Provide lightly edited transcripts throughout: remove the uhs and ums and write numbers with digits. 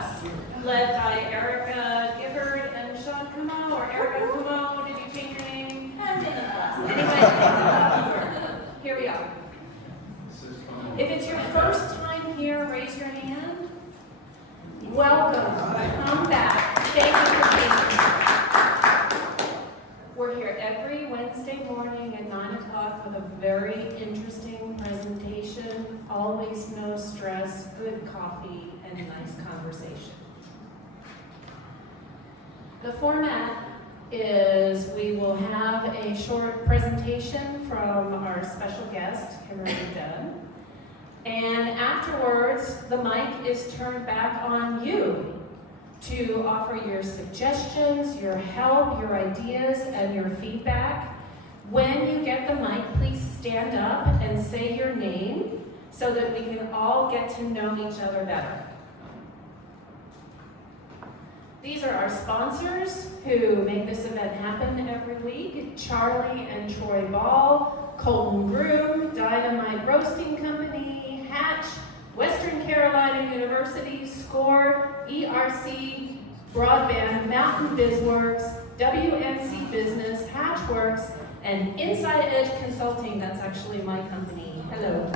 class, led by Erica Gifford and Sean Camo, or Erica Camo. Did you change your name? Anyway, here we are. If it's your first time here, raise your hand. Welcome. Come back. Thank you for being here. We're here every Wednesday morning at 9 o'clock with a very interesting presentation. Always no stress, good coffee, and a nice conversation. The format is we will have a short presentation from our special guest, Kimberly Dunn. And afterwards, the mic is turned back on you to offer your suggestions, your help, your ideas, and your feedback. When you get the mic, please stand up and say your name so that we can all get to know each other better. These are our sponsors who make this event happen every week: Charlie and Troy Ball, Colton Groom, Dynamite Roasting Company, Hatch, Western Carolina University, SCORE, ERC, Broadband, Mountain BizWorks, WNC Business, Hatchworks, and Inside Edge Consulting. That's actually my company. Hello.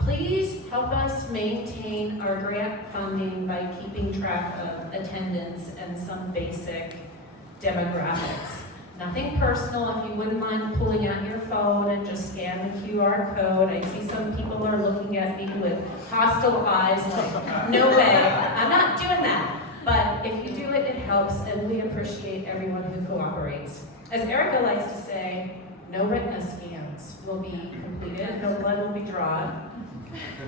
Please help us maintain our grant funding by keeping track of attendance and some basic demographics. Nothing personal. If you wouldn't mind pulling out your phone and just scan the QR code. I see some people are looking at me with hostile eyes like, no way, I'm not doing that. But if you do it, it helps, and we appreciate everyone who cooperates. As Erica likes to say, no retina scans will be completed, no blood will be drawn.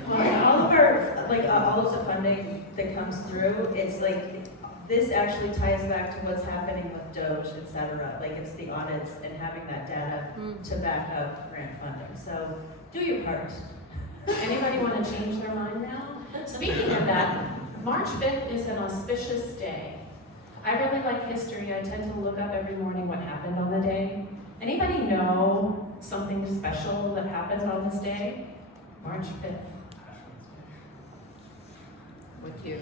Well, all of the funding that comes through, it's like, this actually ties back to what's happening with Doge, et cetera. Like, it's the audits and having that data to back up grant funding. So do your part. Anybody want to change their mind now? Speaking of that, March 5th is an auspicious day. I really like history. I tend to look up every morning what happened on the day. Anybody know something special that happened on this day? March 5th. With you.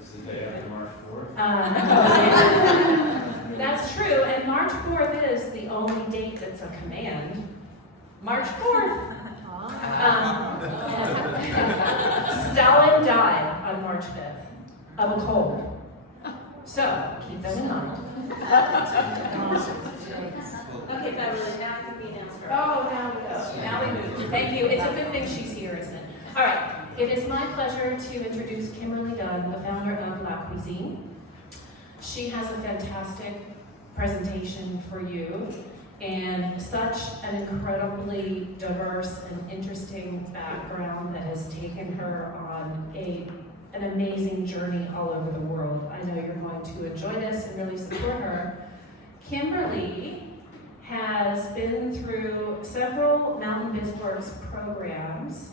It's the day after March 4th. That's true, and March 4th is the only date that's a command. March 4th. Stalin died on March 5th of a cold. So, keep that in mind. Okay, Beverly, now I can be announced. Oh, now we go. Now we move. Thank you. It's a good thing she's here, isn't it? All right. It is my pleasure to introduce Kimberly Dunn, the founder of La Cuisine. She has a fantastic presentation for you, and such an incredibly diverse and interesting background that has taken her on an amazing journey all over the world. I know you're going to enjoy this and really support her. Kimberly has been through several Mountain BizWorks programs.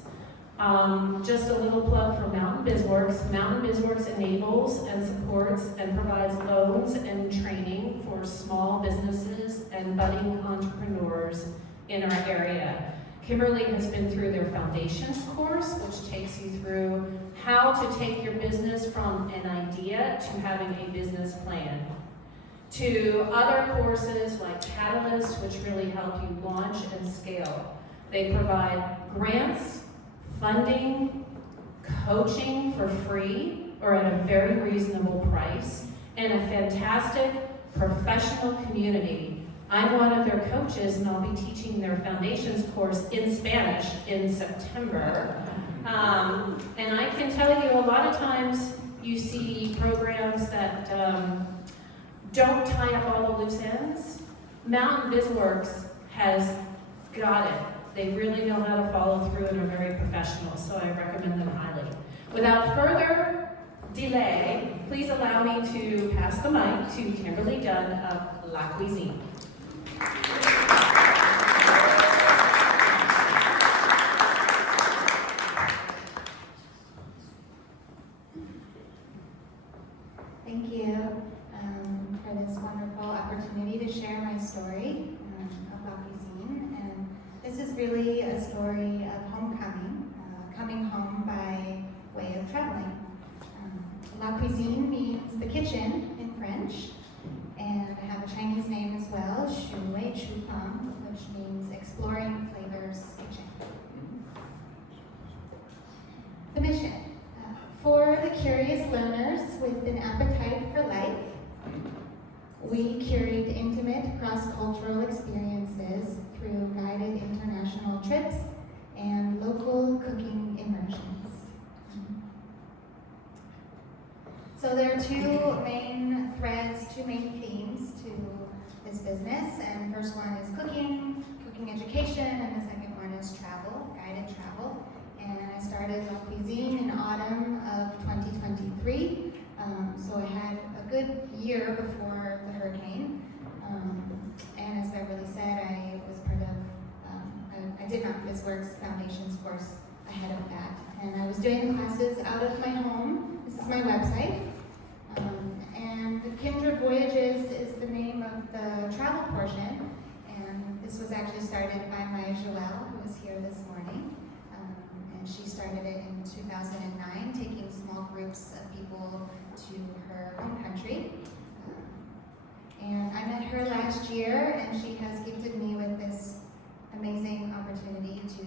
Just a little plug for Mountain BizWorks. Mountain BizWorks enables and supports and provides loans and training for small businesses and budding entrepreneurs in our area. Kimberly has been through their foundations course, which takes you through how to take your business from an idea to having a business plan, to other courses like Catalyst, which really help you launch and scale. They provide grants, funding, coaching for free or at a very reasonable price, and a fantastic professional community. I'm one of their coaches, and I'll be teaching their foundations course in Spanish in September. And I can tell you, a lot of times you see programs that don't tie up all the loose ends. Mountain BizWorks has got it. They really know how to follow through and are very professional, so I recommend them highly. Without further delay, please allow me to pass the mic to Kimberly Dunn of La Cuisine. Thank you for this wonderful opportunity to share my story of La Cuisine. And this is really a story of homecoming, coming home by way of traveling. La Cuisine means the kitchen in French, and I have a Chinese name as well, Shu Wei Chu Fang, which means exploring flavors kitchen. The mission. For the curious learners with an appetite for life, we curate intimate cross-cultural experiences through guided international trips and local cooking immersions. So there are two main threads, two main themes to this business, and the first one is cooking education, and the second one is travel, guided travel. And I started La Cuisine in autumn of 2023, so I had a good year before the hurricane. And as Beverly said, I was part of, I did my BizWorks Foundations course ahead of that. And I was doing the classes out of my home. This is my website. And Kindred Voyages is the name of the travel portion. And this was actually started by my Joelle, who was here this morning. And she started it in 2009, taking small groups of people to her home country. And I met her last year, and she has gifted me with this amazing opportunity to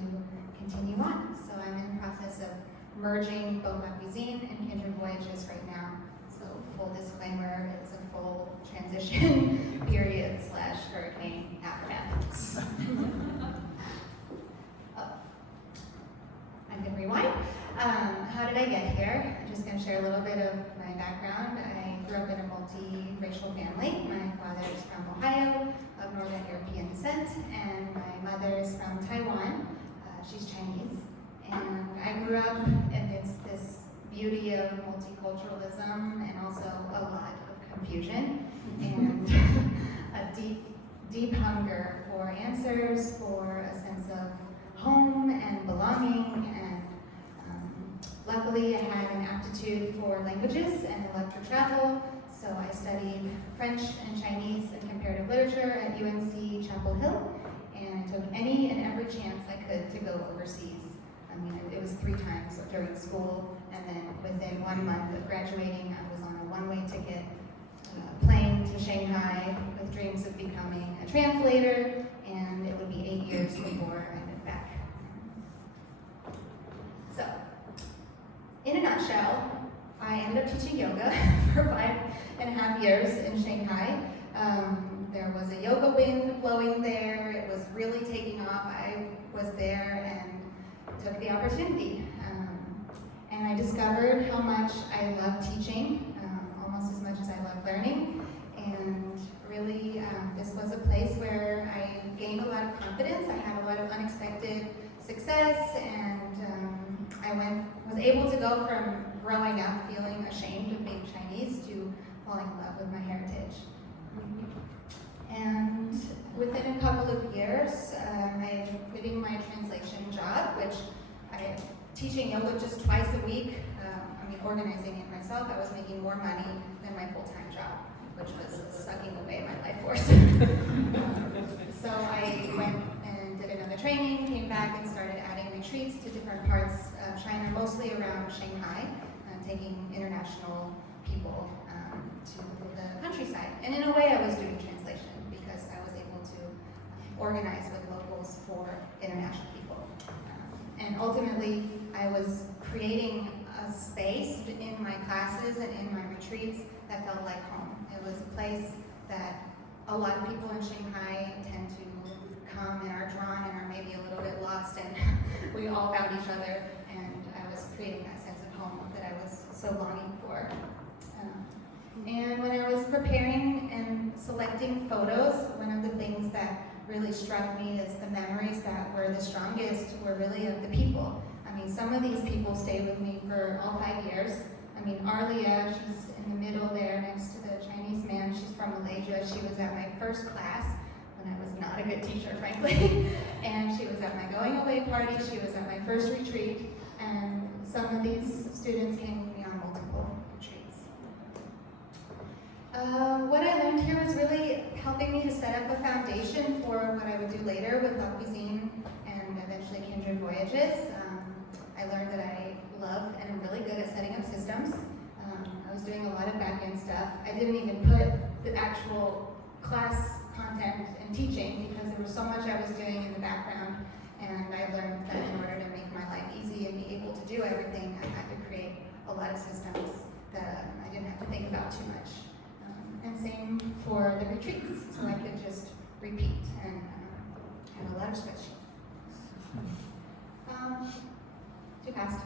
continue on. So I'm in the process of merging both La Cuisine and Kindred Voyages right now. So full disclaimer, it's a full transition period / hurricane aftermath. I'm gonna rewind. How did I get here? I'm just gonna share a little bit of my background. I grew up in a multi-racial family. My father is from Ohio, of Northern European descent, and my mother is from Taiwan. She's Chinese. And I grew up amidst this beauty of multiculturalism and also a lot of confusion and a deep hunger for answers, for a sense of home and belonging. And luckily I had an aptitude for languages and I loved to travel. So I studied French and Chinese and comparative literature at UNC Chapel Hill. And I took any and every chance I could to go overseas. I mean, it was 3 times during school, and then within 1 month of graduating, I was on a one-way ticket plane to Shanghai with dreams of becoming a translator, and it would be 8 years before I went back. So, in a nutshell, I ended up teaching yoga for 5.5 years in Shanghai. There was a yoga wind blowing there. It was really taking off. I was there and took the opportunity. And I discovered how much I love teaching, almost as much as I love learning. And really, this was a place where I gained a lot of confidence. I had a lot of unexpected success, and I was able to go from growing up feeling ashamed of being Chinese to falling in love with my heritage. And within a couple of years, I ended up quitting my translation job, which teaching yoga just twice a week, organizing it myself, I was making more money than my full-time job, which was sucking away my life force. So I went and did another training, came back and started adding retreats to different parts of China, mostly around Shanghai, taking international people to the countryside. And in a way, I was doing translation because I was able to organize with locals for international people. And ultimately, I was creating a space in my classes and in my retreats that felt like home. It was a place that a lot of people in Shanghai tend to come and are drawn and are maybe a little bit lost, and we all found each other, and I was creating that sense of home that I was so longing for. And when I was preparing and selecting photos, one of the things that really struck me is the memories that were the strongest were really of the people. I mean, some of these people stayed with me for all 5 years. I mean, Arlia, she's in the middle there next to the Chinese man. She's from Malaysia. She was at my first class when I was not a good teacher, frankly. And she was at my going away party. She was at my first retreat. And some of these students came with me on multiple retreats. What I learned here was really helping me to set up a foundation for what I would do later with La Cuisine and eventually Kindred Voyages. I learned that I love and am really good at setting up systems. I was doing a lot of back-end stuff. I didn't even put the actual class content and teaching because there was so much I was doing in the background, and I learned that in order to make my life easy and be able to do everything, I had to create a lot of systems that I didn't have to think about too much. And same for the retreats, so I could just repeat and have a lot of spreadsheets. Too fast.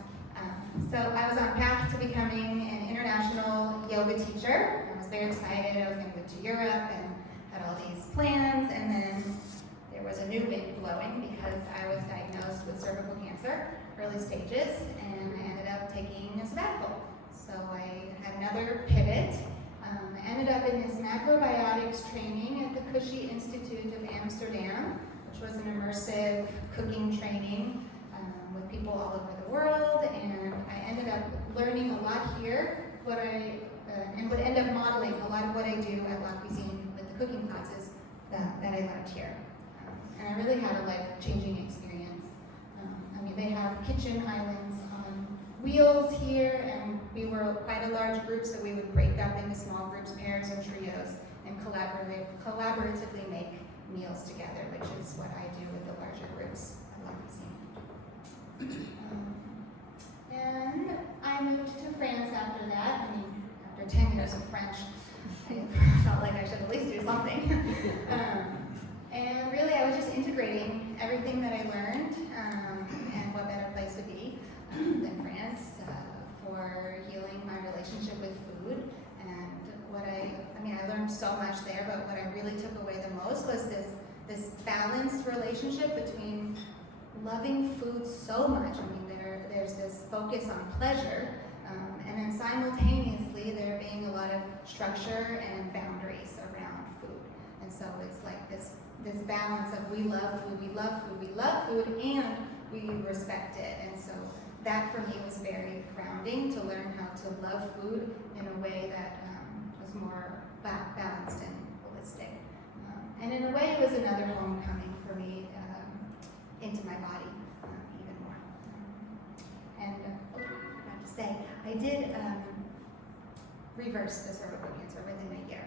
So I was on path to becoming an international yoga teacher. I was very excited. I was going to go to Europe and had all these plans, and then there was a new wind blowing because I was diagnosed with cervical cancer, early stages, and I ended up taking a sabbatical. So I had another pivot. I ended up in this macrobiotics training at the Cuisine Institute of Amsterdam, which was an immersive cooking training with people all over the world, and I ended up learning a lot here, and would end up modeling a lot of what I do at La Cuisine with the cooking classes that I learned here. And I really had a life-changing experience. I mean, they have kitchen islands on wheels here, and we were quite a large group, so we would break up into small groups, pairs, or trios, and collaboratively make meals together, which is what I do with the larger groups at La Cuisine. And I moved to France after that. I mean, after 10 years of French, I felt like I should at least do something. And really, I was just integrating everything that I learned, and what better place to be than France for healing my relationship with food. And I learned so much there, but what I really took away the most was this balanced relationship between loving food so much. I mean, there's this focus on pleasure, and then simultaneously there being a lot of structure and boundaries around food. And so it's like this balance of we love food, and we respect it. And so that for me was very grounding, to learn how to love food in a way that was more balanced and holistic. And in a way, it was another homecoming for me into my body even more. And I have to say, I did reverse the cervical cancer within a year.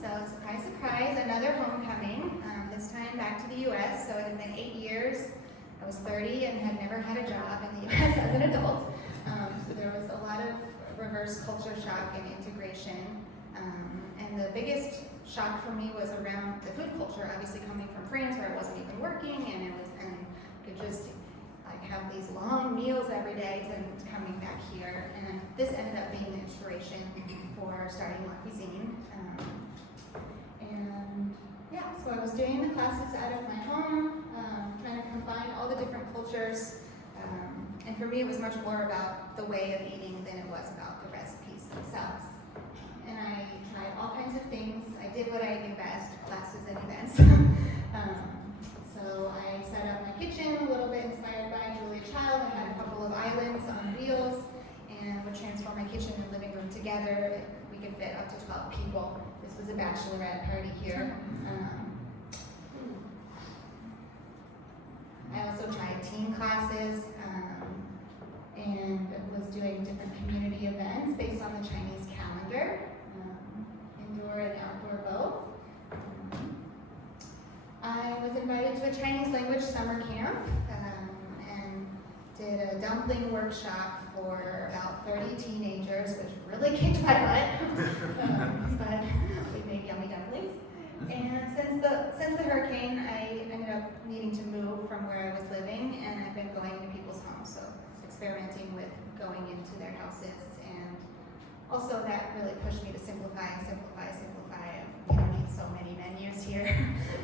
So surprise, surprise, another homecoming, this time back to the US. So it had been 8 years. I was 30 and had never had a job in the US as an adult. So there was a lot of reverse culture shock and integration. And the biggest shock for me was around the food culture, obviously coming from France where I wasn't even working, and could just have these long meals every day, to coming back here. And this ended up being the inspiration for starting La Cuisine. So I was doing the classes out of my home, trying to combine all the different cultures. And for me, it was much more about the way of eating than it was about the recipes themselves. And I tried all kinds of things. I did what I do best, classes and events. So I set up my kitchen, a little bit inspired by Julia Child. I had a couple of islands on wheels, and would transform my kitchen and living room together. We could fit up to 12 people. This was a bachelorette party here. I also tried team classes, and was doing different community events based on the Chinese calendar, indoor and outdoor both. I was invited to a Chinese language summer camp, and did a dumpling workshop for about 30 teenagers, which really kicked my butt, but we made yummy dumplings. And since the hurricane, I ended up needing to move from where I was living, and I've been going into people's homes, so experimenting with going into their houses. And also that really pushed me to simplify. You don't need so many menus here.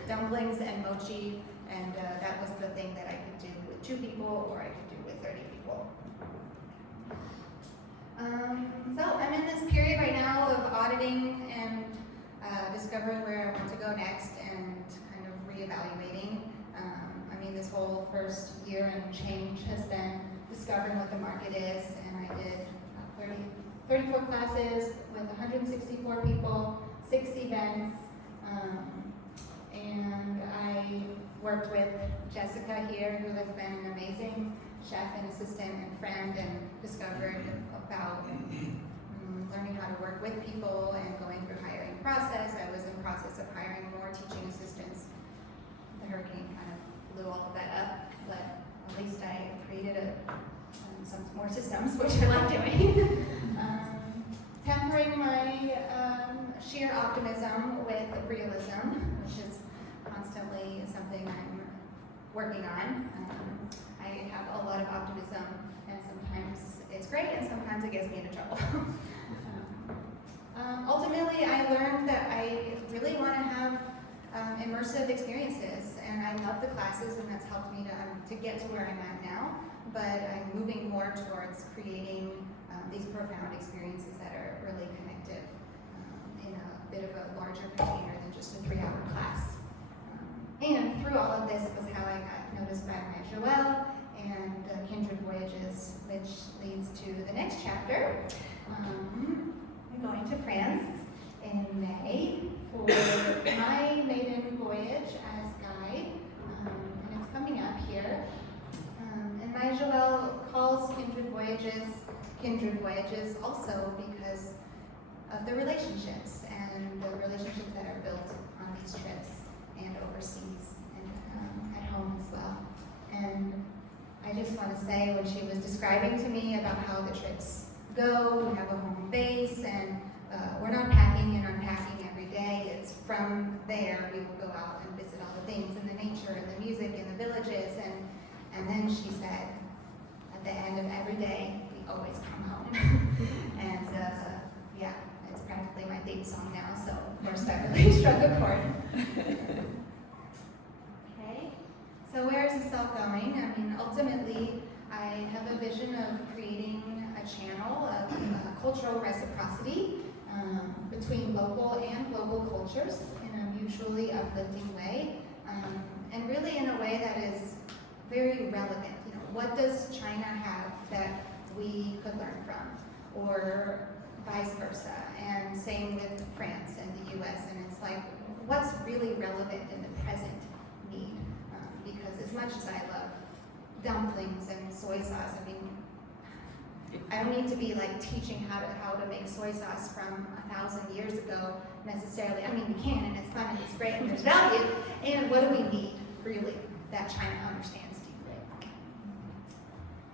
Dumplings and mochi, and that was the thing that I could do with 2 people, or I could do with 30 people. So I'm in this period right now of auditing and discovering where I want to go next, and kind of reevaluating. This whole first year and change has been discovering what the market is, and I did 34 classes with 164 people, 6 events, and I worked with Jessica here, who has been an amazing chef and assistant and friend, and discovered about learning how to work with people and going through hiring process. I was in process of hiring more teaching assistants. The hurricane kind of blew all of that up, but at least I created some more systems, which I like doing. Tempering my sheer optimism with realism, which is constantly something I'm working on. I have a lot of optimism, and sometimes it's great, and sometimes it gets me into trouble. Ultimately, I learned that I really want to have immersive experiences, and I love the classes, and that's helped me to get to where I'm at now. But I'm moving more towards creating these profound experiences that are really connective in a bit of a larger container than just a 3-hour class. And through all of this was how I got noticed by Joelle and Kindred Voyages, which leads to the next chapter. I'm going to France in May for my maiden voyage as guide, and it's coming up here. And my Joelle calls Kindred Voyages also because of the relationships and the relationships that are built on these trips and overseas and at home as well. And I just want to say, when she was describing to me about how the trips go, we have a home base, and we're not packing and unpacking every day. It's from there we will go out and visit all the things, and the nature and the music and the villages, and then she said, at the end of every day, we always come home. And yeah, it's practically my theme song now, so of course that really struck a chord. Okay, so where is this all going? I mean, ultimately, I have a vision of creating a channel of cultural reciprocity between local and global cultures in a mutually uplifting way, and really in a way that is very relevant. You know, what does China have that we could learn from, or vice versa? And same with France and the U.S. And it's like, what's really relevant in the present need? Because as much as I love dumplings and soy sauce, I mean, I don't need to be like teaching how to make soy sauce from 1,000 years ago necessarily. I mean, we can, and it's fun, and it's great, and there's value. And what do we need really that China understands deeply?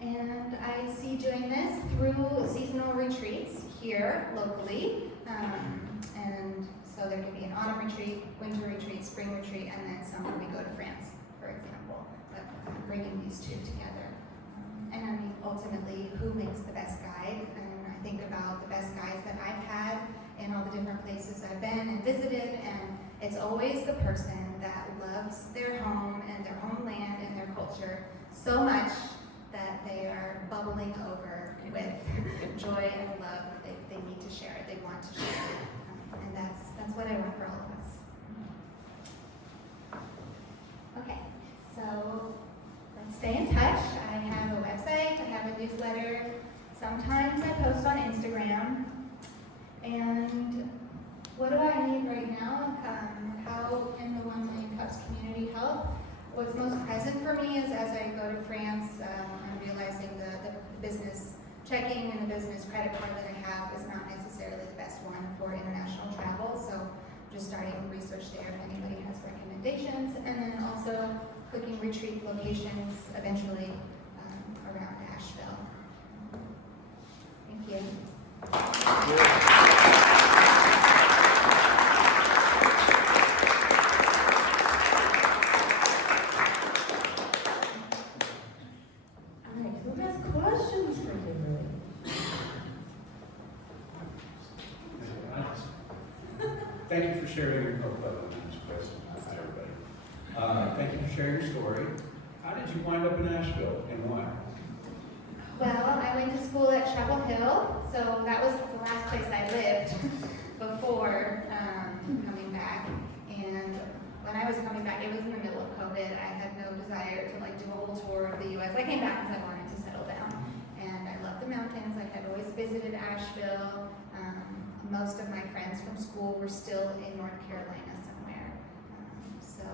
And I see doing this through seasonal retreats here locally, and so there could be an autumn retreat, winter retreat, spring retreat, and then summer we go to France, for example. But bringing these two together. And I mean, ultimately, who makes the best guide? And I think about the best guides that I've had in all the different places I've been and visited, and it's always the person that loves their home and their homeland and their culture so much that they are bubbling over with joy and love. They need to share it. They want to share it. And that's what I want for all of us. Okay, so let's stay in touch. I have a website, I have a newsletter. Sometimes I post on Instagram. And what do I need right now? How can the 1 Million Cups community help? What's most present for me is as I go to France, I'm realizing the business checking and the business credit card that I have is not necessarily the best one for international travel. So I'm just starting research there if anybody has recommendations. And then also cooking retreat locations eventually around Asheville. Thank you. Thank you for sharing your Hi, everybody. Thank you for sharing your story. How did you wind up in Asheville and why? Well, I went to school at Chapel Hill, so that was the last place I lived before coming back. And when I was coming back, it was in the middle of COVID. I had no desire to like do a whole tour of the U.S. I came back because I wanted to settle down, and I love the mountains. I had always visited Asheville. Most of my friends from school were still in North Carolina somewhere. So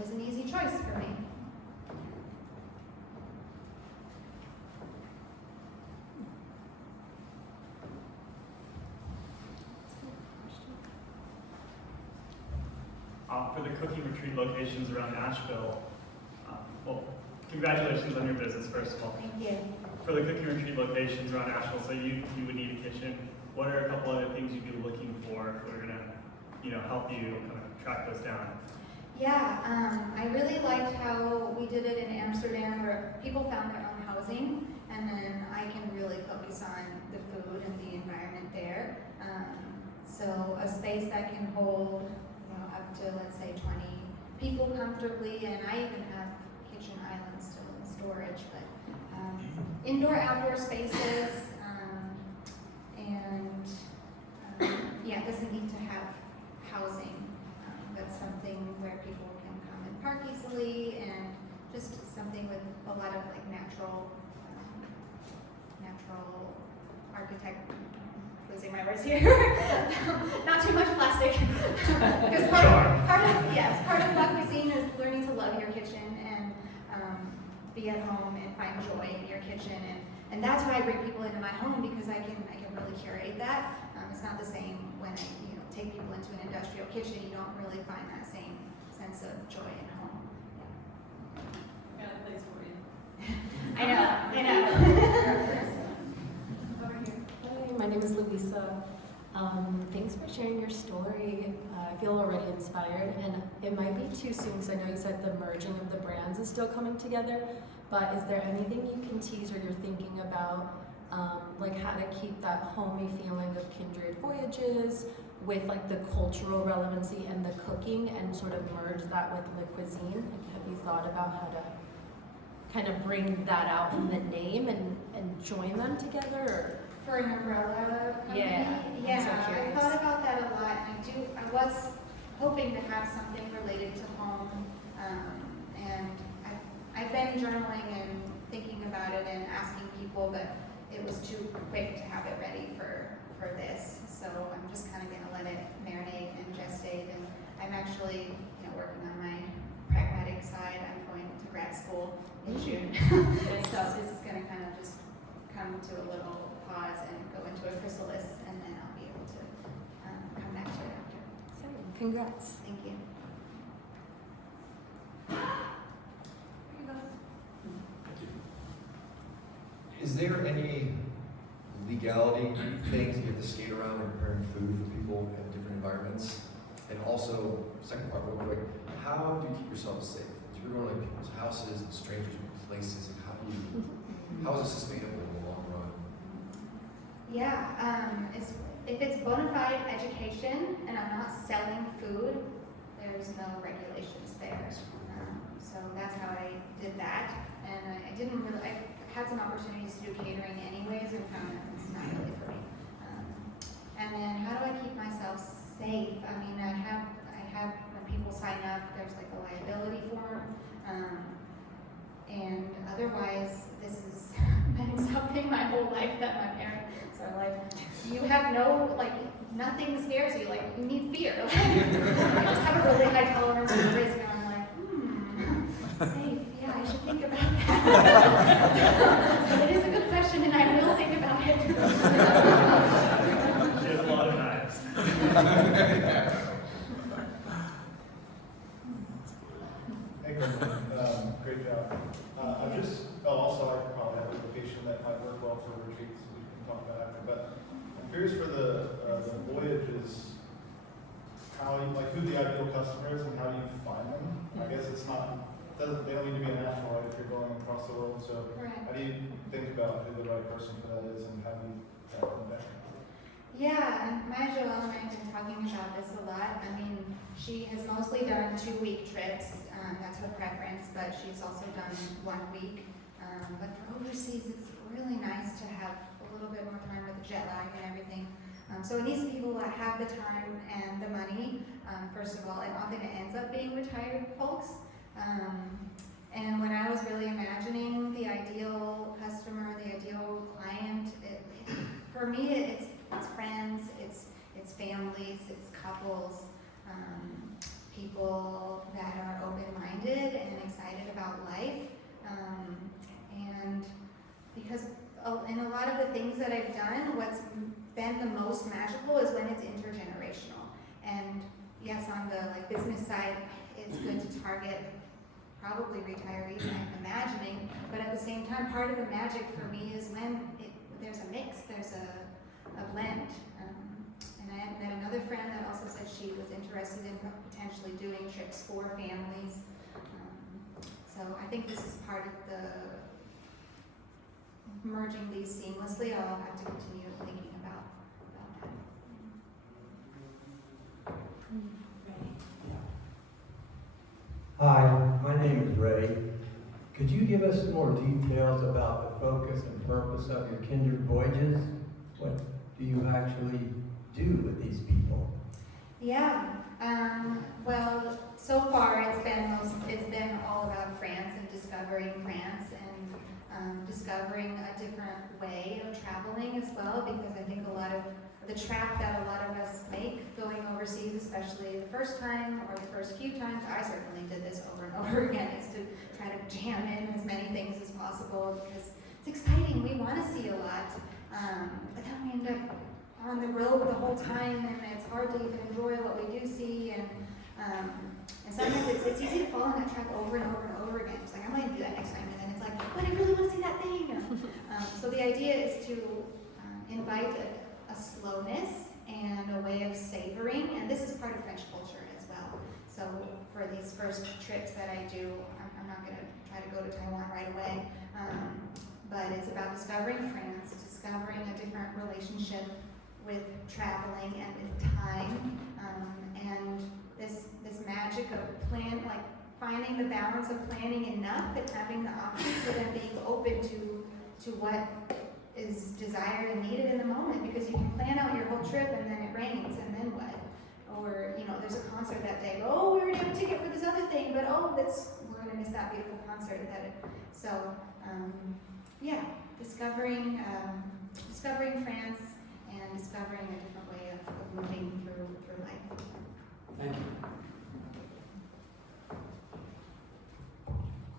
was an easy choice for me. For the cooking retreat locations around Asheville, well, congratulations on your business, first of all. Thank you. For the cooking retreat locations around Asheville, so you would need a kitchen. What are a couple other things you'd be looking for if we're gonna, help you kind of track those down? Yeah, I really liked how we did it in Amsterdam, where people found their own housing, and then I can really focus on the food and the environment there. So a space that can hold, up to, let's say, 20 people comfortably, and I even have kitchen islands still in storage, but indoor-outdoor spaces, and yeah, it doesn't need to have housing. That's something where people can come and park easily, and just something with a lot of like natural architect. Losing my words here. Not too much plastic. Because part of La Cuisine is learning to love your kitchen and be at home and find joy in your kitchen, and that's why I bring people into my home, because I can really curate that. It's not the same when I take people into an industrial kitchen. You don't really find that same sense of joy in home. Got a place for you. I know. Over here. Hi, my name is Louisa. Thanks for sharing your story. I feel already inspired, and it might be too soon because I know you said the merging of the brands is still coming together, but is there anything you can tease or you're thinking about, like how to keep that homey feeling of Kindred Voyages with like the cultural relevancy and the cooking, and sort of merge that with the cuisine? Like, have you thought about how to kind of bring that out in the name and join them together? Or? For an umbrella company? Yeah, I'm Yeah, so I curious. thought about that a lot, and I was hoping to have something related to home, and I've been journaling and thinking about it and asking people, but it was too quick to have it ready for this, so I'm just kind of going to let it marinate and gestate, and I'm actually working on my pragmatic side. I'm going to grad school in June, so this is going to kind of just come to a little pause and go into a chrysalis, and then I'll be able to come back to it after. Congrats. Thank you. Is there any legality things you have to skate around when preparing food for people in different environments? And also, second part real quick, how do you keep yourself safe? If you're going to people's houses and strangers' places, and how is it sustainable in the long run? Yeah, if it's bona fide education and I'm not selling food, there's no regulations there. So that's how I did that. And I had some opportunities to do catering anyways, and found that it's not really for me. And then how do I keep myself safe? I mean, I have when people sign up, there's like a liability form. And otherwise, this has been something my whole life that my parents are like, you have nothing scares you, like you need fear. Like, I just have a really high tolerance for risk, and I'm like, safe, yeah, I should think about that. But it is a good question, and I will think about it. She has a lot of knives. Hey, great job. Also, I probably have a location that might work well for retreats we can talk about after. But I'm curious for the voyages, who the ideal customer is and how you find them. I guess they don't need to be a national, right, if you're going across the world. So Correct. how do you think about who the right person for that is, and how do you track them down? Yeah, and Maya Joelle and I have been talking about this a lot. I mean, she has mostly done 2-week trips. That's her preference, but she's also done 1 week. But for overseas, it's really nice to have a little bit more time with the jet lag and everything. So it needs people that have the time and the money, first of all, and often it ends up being retired folks. And when I was really imagining the ideal customer, the ideal client, for me, it's friends, it's families, it's couples, people that are open-minded in a lot of the things that I've done, what's been the most magical is when it's intergenerational. And yes, on the like business side, it's good to target probably retirees, I'm imagining, but at the same time, part of the magic for me is when there's a mix, there's a blend. And I had met another friend that also said she was interested in potentially doing trips for families. So I think this is part of the merging these seamlessly. I'll have to continue thinking about that. Hi, my name is Ray. Could you give us more details about the focus and purpose of your kindred voyages? What do you actually do with these people? Yeah. Well, so far it's been all about France and discovering France and discovering a different way of traveling as well, because I think a lot of the trap that a lot of us make going overseas, especially the first time or the first few times, I certainly did this over and over again, is to try to jam in as many things as possible because it's exciting. We want to see a lot, but then we end up on the road the whole time, and it's hard to even enjoy what we do see. And sometimes it's easy to fall in that trap over and over and over again. It's like, I'm going to do that next time, and then it's like, but I really want to see that thing. So the idea is to invite a slowness and a way of savoring, and this is part of French culture as well. So for these first trips that I do, I'm not going to try to go to Taiwan right away, but it's about discovering France, discovering a different relationship with traveling and with time, and this magic of finding the balance of planning enough and having the options, but then being open to what is desired and needed in the moment, because you can plan out your whole trip and then it rains, and then what? Or, there's a concert that day, oh, we already have a ticket for this other thing, but we're going to miss that beautiful concert. Discovering France and discovering a different way of moving through life. Thank you.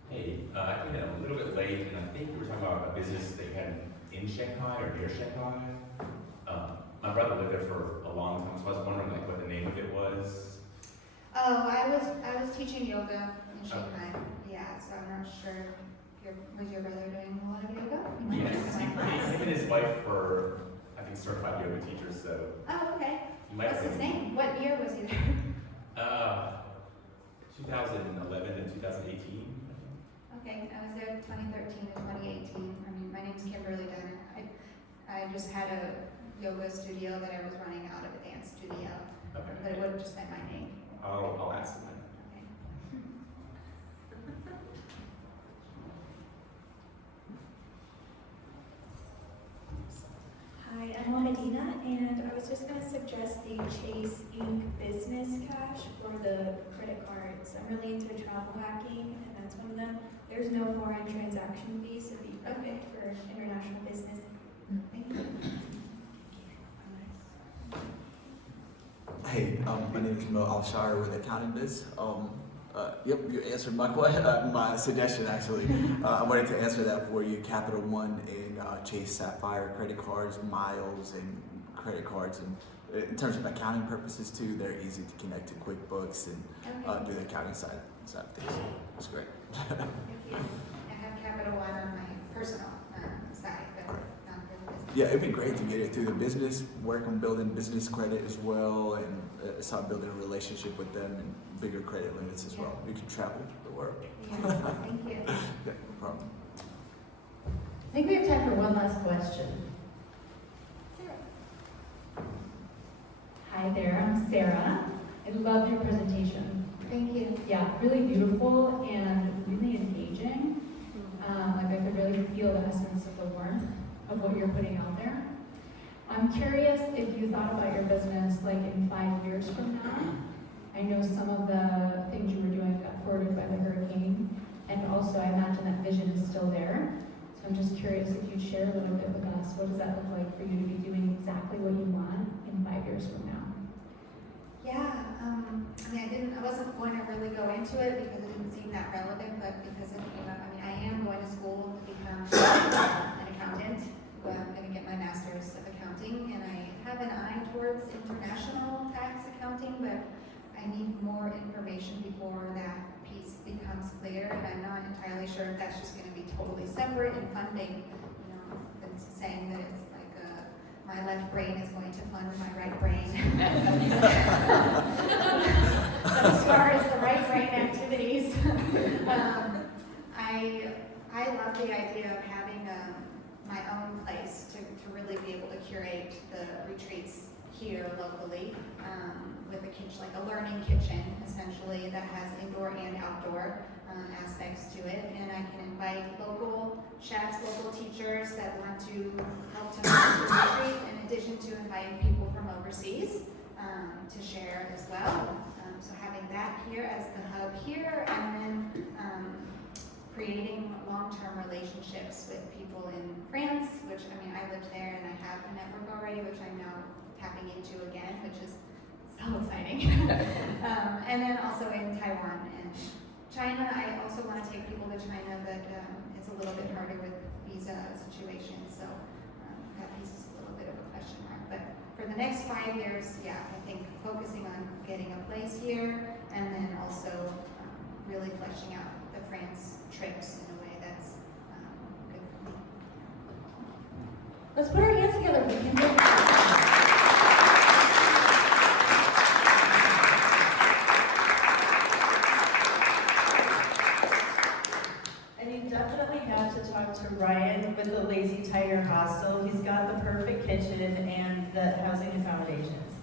Hey, I came in a little bit late, and I think we were talking about a business that you had in Shanghai or near Shanghai. My brother lived there for a long time, so I was wondering what the name of it was. Oh, I was teaching yoga in Shanghai. Yeah, so I'm not sure. Was your brother doing a lot of yoga? Yes, him and his wife were, I think, certified yoga teachers. So. Oh, okay. What's his name? What year was he there? 2011 and 2018. Okay, I was there 2013 and 2018. My name's Kimberly Dunn. I just had a yoga studio that I was running out of a dance studio. Okay. But it would have just been my name. I'll ask him. Okay. Hi, I'm Mohamedina, and I was just going to suggest the Chase Inc. Business Cash for the credit cards. I'm really into travel hacking, and that's one of them. There's no foreign transaction fees, so it'd be perfect for international business. Thank you. Hey, my name is Mo Alshire with Accounting Biz. Yep, you answered my suggestion actually. I wanted to answer that for you. Capital One and Chase Sapphire credit cards, miles and credit cards, and in terms of accounting purposes too, they're easy to connect to QuickBooks and do the accounting side of things. It's great. Thank you. I have Capital One on my personal side, but not for the business. Yeah, it'd be great to get it through the business, work on building business credit as well, and start building a relationship with them and bigger credit limits as well. You can travel the world. Yeah, thank you. Yeah, no problem. I think we have time for one last question. Hi there, I'm Sarah. I loved your presentation. Thank you. Yeah, really beautiful and really engaging. I could really feel the essence of the warmth of what you're putting out there. I'm curious if you thought about your business in 5 years from now. I know some of the things you were doing got forwarded by the hurricane, and also I imagine that vision is still there. So I'm just curious if you'd share a little bit with us. What does that look like for you to be doing exactly what you want in 5 years from now? Yeah, I wasn't going to really go into it because it didn't seem that relevant, but because it came up, I am going to school to become an accountant. have an eye towards international tax accounting, but I need more information before that piece becomes clear, and I'm not entirely sure if that's just gonna be totally separate in funding. You know, been saying that it's like, my left brain is going to fund my right brain. But as far as the right brain activities, I love the idea of having my own place to really be able to curate the retreats here locally with a kitchen, like a learning kitchen, essentially, that has indoor and outdoor aspects to it. And I can invite local chefs, local teachers that want to help to manage the retreat, in addition to inviting people from overseas to share as well. So having that here as the hub here, and then creating long-term relationships with people in France, which, I mean, I lived there and I have a network already, which I'm now tapping into again, which is so exciting. And then also in Taiwan and China. I also want to take people to China, but it's a little bit harder with visa situations, so that piece is a little bit of a question mark. But for the next 5 years, yeah, I think focusing on getting a place here, and then also really fleshing out the France trips in a way that's good for me. Let's put our hands together for Kimberly. And you definitely have to talk to Ryan with the Lazy Tiger Hostel. He's got the perfect kitchen and the housing accommodations.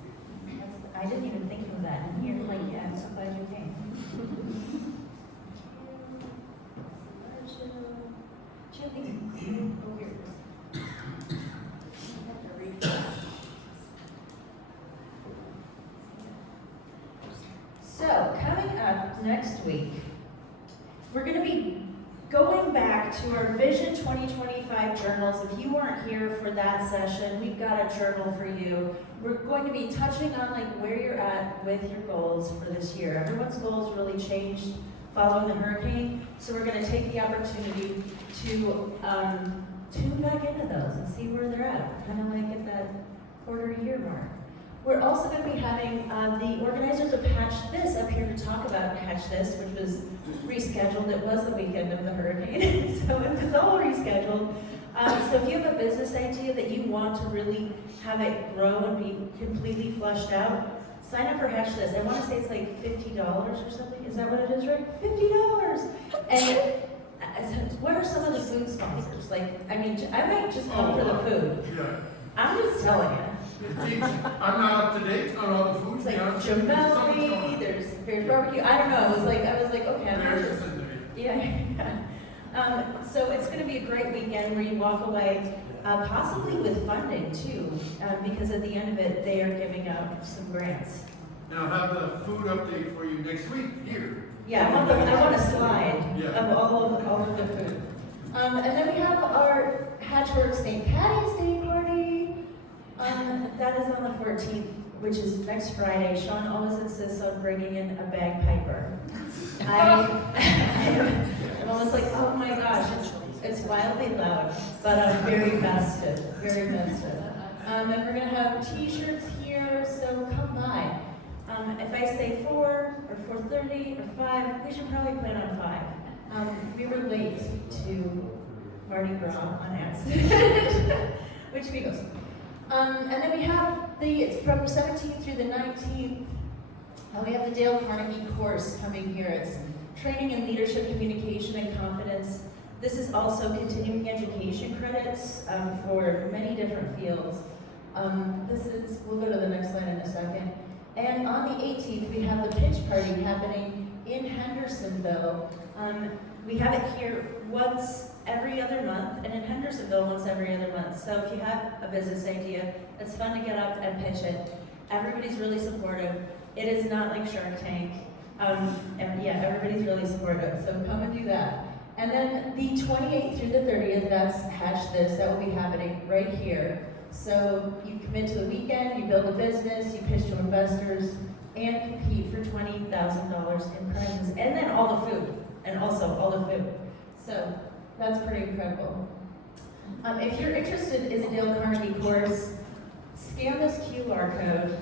I didn't even think of that, and you're like, yeah, I'm so glad you came. So, coming up next week, we're going to be going back to our Vision 2025 journals. If you weren't here for that session, we've got a journal for you. We're going to be touching on like where you're at with your goals for this year. Everyone's goals really changed following the hurricane, so we're going to take the opportunity to tune back into those and see where they're at, kind of like at that quarter-year mark. We're also going to be having the organizers of Hatch This up here to talk about Hatch This, which was rescheduled. It was the weekend of the hurricane, so it was all rescheduled. So if you have a business idea that you want to really have it grow and be completely fleshed out, sign up for Hatch This. I want to say it's like $50 or something. Is that what it is, right? $50! And what are some of the food sponsors? Like, I mean, I might just come for the food. Yeah. I'm just telling you. I'm not up to date on all the food. It's like Gemelli, there's barbecue. I don't know. I was like, okay, I'm just, yeah. So it's going to be a great weekend where you walk away, possibly with funding too, because at the end of it, they are giving out some grants. Now have the food update for you next week here. Yeah, I want a slide Yeah. of all of the food. And then we have our Hatchwork St. Patty's Day party. That is on the 14th, which is next Friday. Sean always insists on bringing in a bagpiper. I'm almost like, oh my gosh, it's wildly loud, but very festive, very festive. And we're gonna have t-shirts here, so come by. If I say 4 or 4:30 or 5, we should probably plan on 5. We were late to Mardi Gras on accident, which we goes. And then we have it's from 17th through the 19th. We have the Dale Carnegie course coming here. It's training in leadership, communication, and confidence. This is also continuing education credits for many different fields. We'll go to the next slide in a second. And on the 18th, we have the pitch party happening in Hendersonville. We have it here once every other month, and in Hendersonville once every other month. So if you have a business idea, it's fun to get up and pitch it. Everybody's really supportive. It is not like Shark Tank. And yeah, everybody's really supportive, so come and do that. And then the 28th through the 30th, that's Hatch This, that will be happening right here. So you commit to the weekend, you build a business, you pitch to investors, and compete for $20,000 in prizes, and then all the food, and also all the food. So that's pretty incredible. If you're interested in the Dale Carnegie course, scan this QR code,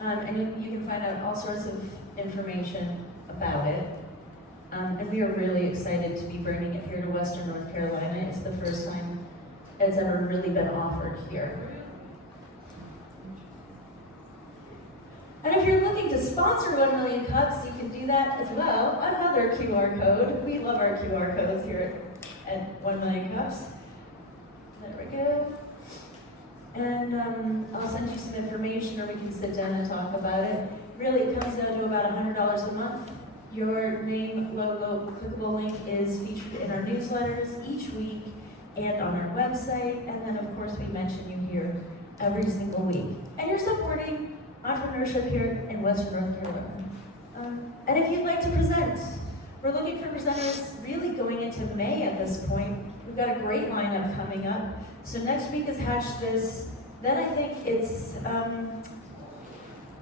and you can find out all sorts of information about it. And we are really excited to be bringing it here to Western North Carolina. It's the first time it's ever really been offered here. And if you're looking to sponsor 1 million cups, you can do that as well. Another QR code. We love our QR codes here at 1 million cups. There we go. And I'll send you some information, or we can sit down and talk about it. Really, it comes down to about $100 a month. Your name, logo, clickable link is featured in our newsletters each week and on our website. And then, of course, we mention you here every single week. And you're supporting entrepreneurship here in Western North Carolina. And if you'd like to present, we're looking for presenters really going into May at this point. We've got a great lineup coming up. So next week is Hatch This. Then I think it's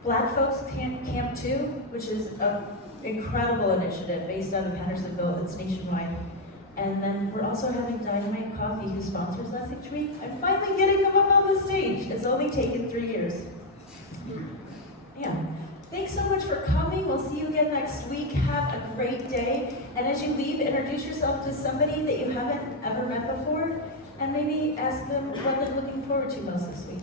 Black Folks Camp 2, which is an incredible initiative based out of Hendersonville. It's nationwide. And then we're also having Dynamite Coffee, who sponsors us each week. I'm finally getting them up on the stage. It's only taken 3 years. Yeah. Thanks so much for coming. We'll see you again next week. Have a great day. And as you leave, introduce yourself to somebody that you haven't ever met before, and maybe ask them what they're looking forward to most this week.